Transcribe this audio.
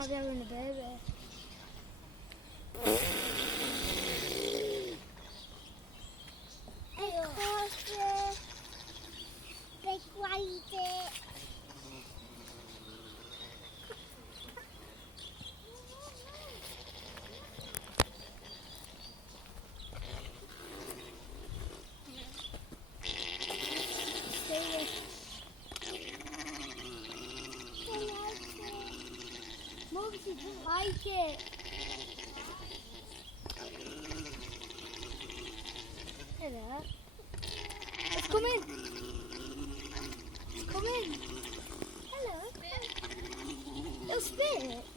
might be having a baby. Big whitey. Mom, she doesn't like it. Hey there. It's coming. It's coming. Hello. It'll spit.